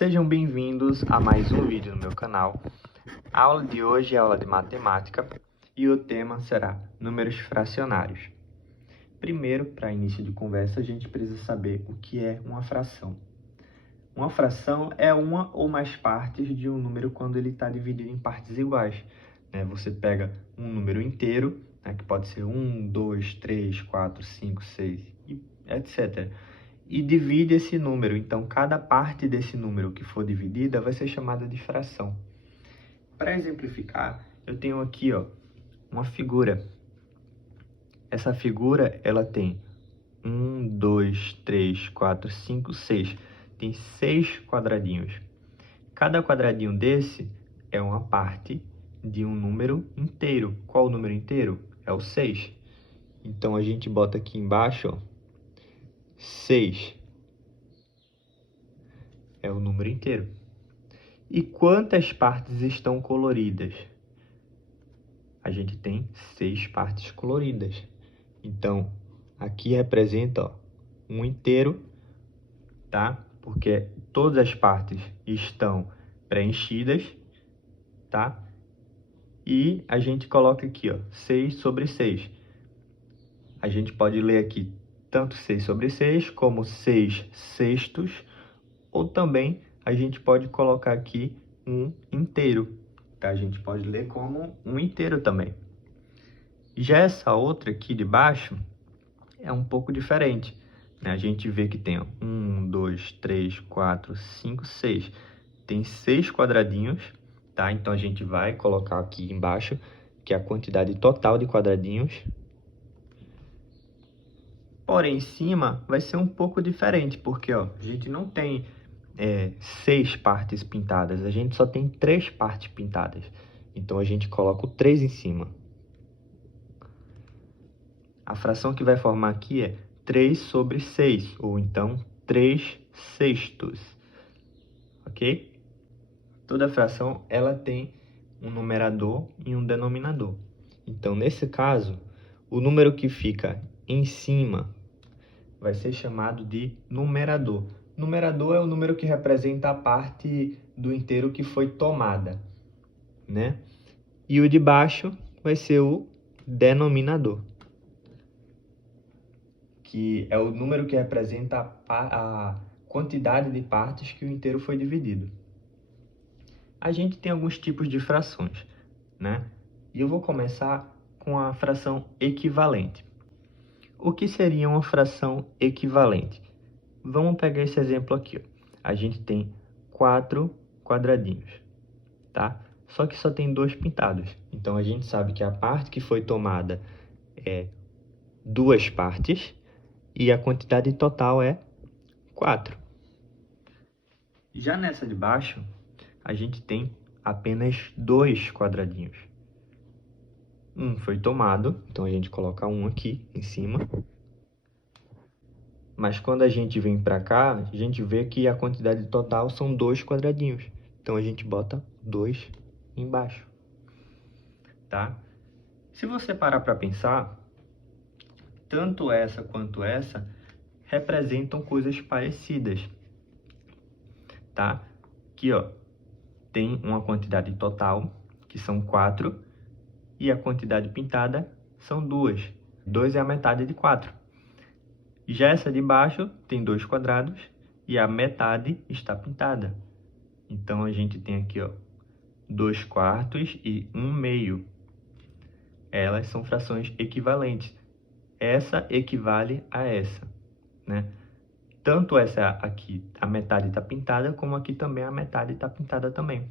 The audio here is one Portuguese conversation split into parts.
Sejam bem-vindos a mais um vídeo no meu canal. A aula de hoje é aula de matemática e o tema será números fracionários. Primeiro, para início de conversa, a gente precisa saber o que é uma fração. Uma fração é uma ou mais partes de um número quando ele está dividido em partes iguais. Você pega um número inteiro, que pode ser 1, 2, 3, 4, 5, 6, etc. E divide esse número. Então, cada parte desse número que for dividida vai ser chamada de fração. Para exemplificar, eu tenho aqui uma figura. Essa figura ela tem 1, 2, 3, 4, 5, 6. Tem 6 quadradinhos. Cada quadradinho desse é uma parte de um número inteiro. Qual o número inteiro? É o 6. Então, a gente bota aqui embaixo, 6. É o número inteiro. E quantas partes estão coloridas? A gente tem 6 partes coloridas. Então, aqui representa um inteiro, tá? Porque todas as partes estão preenchidas, tá? E a gente coloca aqui, 6 sobre 6. A gente pode ler aqui tanto 6 sobre 6 como 6 sextos, ou também a gente pode colocar aqui um inteiro, tá? A gente pode ler como um inteiro também. Já essa outra aqui de baixo é um pouco diferente, né? A gente vê que tem 1, 2, 3, 4, 5, 6. Tem 6 quadradinhos, tá? Então, a gente vai colocar aqui embaixo, que é a quantidade total de quadradinhos. Porém, em cima vai ser um pouco diferente, porque a gente não tem 6 partes pintadas, a gente só tem 3 partes pintadas. Então, a gente coloca o 3 em cima. A fração que vai formar aqui é 3 sobre 6, ou então 3 sextos, ok? Toda fração ela tem um numerador e um denominador. Então, nesse caso, o número que fica em cima vai ser chamado de numerador. Numerador é o número que representa a parte do inteiro que foi tomada, né? E o de baixo vai ser o denominador, que é o número que representa a quantidade de partes que o inteiro foi dividido. A gente tem alguns tipos de frações, né? E eu vou começar com a fração equivalente. O que seria uma fração equivalente? Vamos pegar esse exemplo aqui. A gente tem 4 quadradinhos, tá? Só que só tem 2 pintados. Então, a gente sabe que a parte que foi tomada é 2 partes e a quantidade total é 4. Já nessa de baixo, a gente tem apenas 2 quadradinhos. Um foi tomado, então a gente coloca um aqui em cima. Mas quando a gente vem para cá, a gente vê que a quantidade total são 2 quadradinhos. Então, a gente bota 2 embaixo, tá? Se você parar para pensar, tanto essa quanto essa representam coisas parecidas, tá? Aqui, tem uma quantidade total, que são 4, e a quantidade pintada são 2. 2 é a metade de 4. Já essa de baixo tem 2 quadrados e a metade está pintada. Então, a gente tem aqui, 2 quartos e 1 meio. Elas são frações equivalentes. Essa equivale a essa, né? Tanto essa aqui, a metade está pintada, como aqui também a metade está pintada também.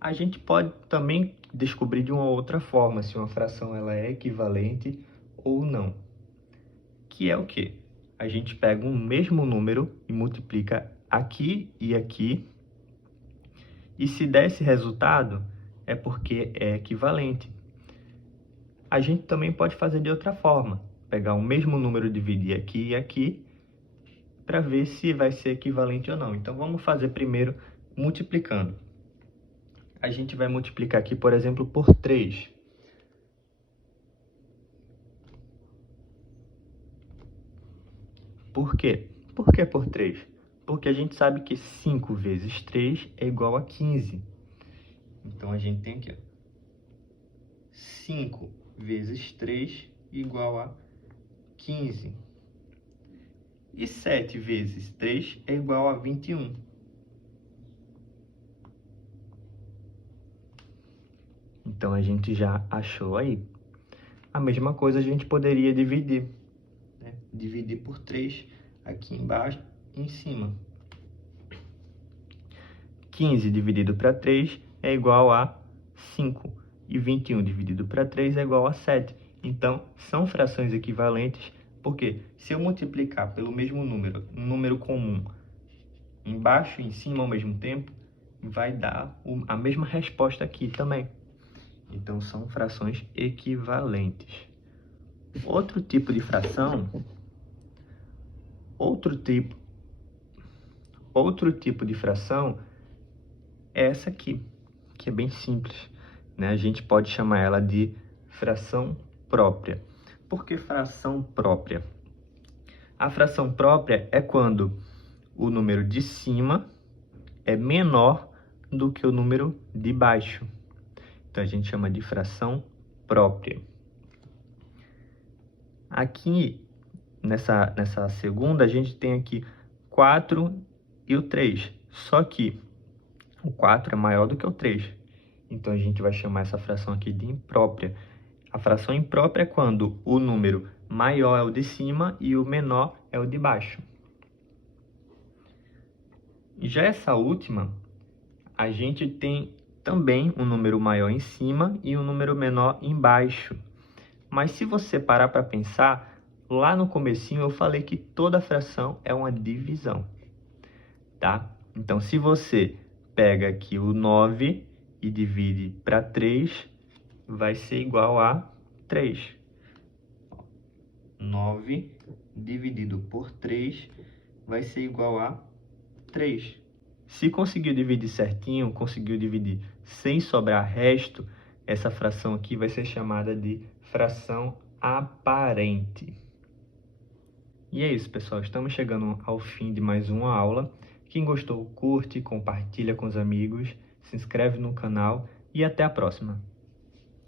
A gente pode também descobrir de uma outra forma se uma fração ela é equivalente ou não. Que é o quê? A gente pega um mesmo número e multiplica aqui e aqui. E se der esse resultado, é porque é equivalente. A gente também pode fazer de outra forma. Pegar o mesmo número, dividir aqui e aqui, para ver se vai ser equivalente ou não. Então, vamos fazer primeiro multiplicando. A gente vai multiplicar aqui, por exemplo, por 3. Por quê? Por que por 3? Porque a gente sabe que 5 vezes 3 é igual a 15. Então, a gente tem aqui, ó, 5 vezes 3 igual a 15. E 7 vezes 3 é igual a 21. Então, a gente já achou aí. A mesma coisa a gente poderia dividir, né? Dividir por 3 aqui embaixo e em cima. 15 dividido para 3 é igual a 5. E 21 dividido para 3 é igual a 7. Então, são frações equivalentes, porque se eu multiplicar pelo mesmo número, um número comum, embaixo e em cima ao mesmo tempo, vai dar a mesma resposta aqui também. Então, são frações equivalentes. Outro tipo de fração é essa aqui, que é bem simples, né? A gente pode chamar ela de fração própria. Por que fração própria? A fração própria é quando o número de cima é menor do que o número de baixo. Então, a gente chama de fração própria. Aqui, nessa segunda, a gente tem aqui 4 e o 3. Só que o 4 é maior do que o 3. Então, a gente vai chamar essa fração aqui de imprópria. A fração imprópria é quando o número maior é o de cima e o menor é o de baixo. Já essa última, a gente tem também um número maior em cima e um número menor embaixo. Mas se você parar para pensar, lá no comecinho eu falei que toda fração é uma divisão, tá? Então, se você pega aqui o 9 e divide para 3, vai ser igual a 3. 9 dividido por 3 vai ser igual a 3. Se conseguiu dividir certinho, conseguiu dividir sem sobrar resto, essa fração aqui vai ser chamada de fração aparente. E é isso, pessoal. Estamos chegando ao fim de mais uma aula. Quem gostou, curte, compartilha com os amigos, se inscreve no canal e até a próxima.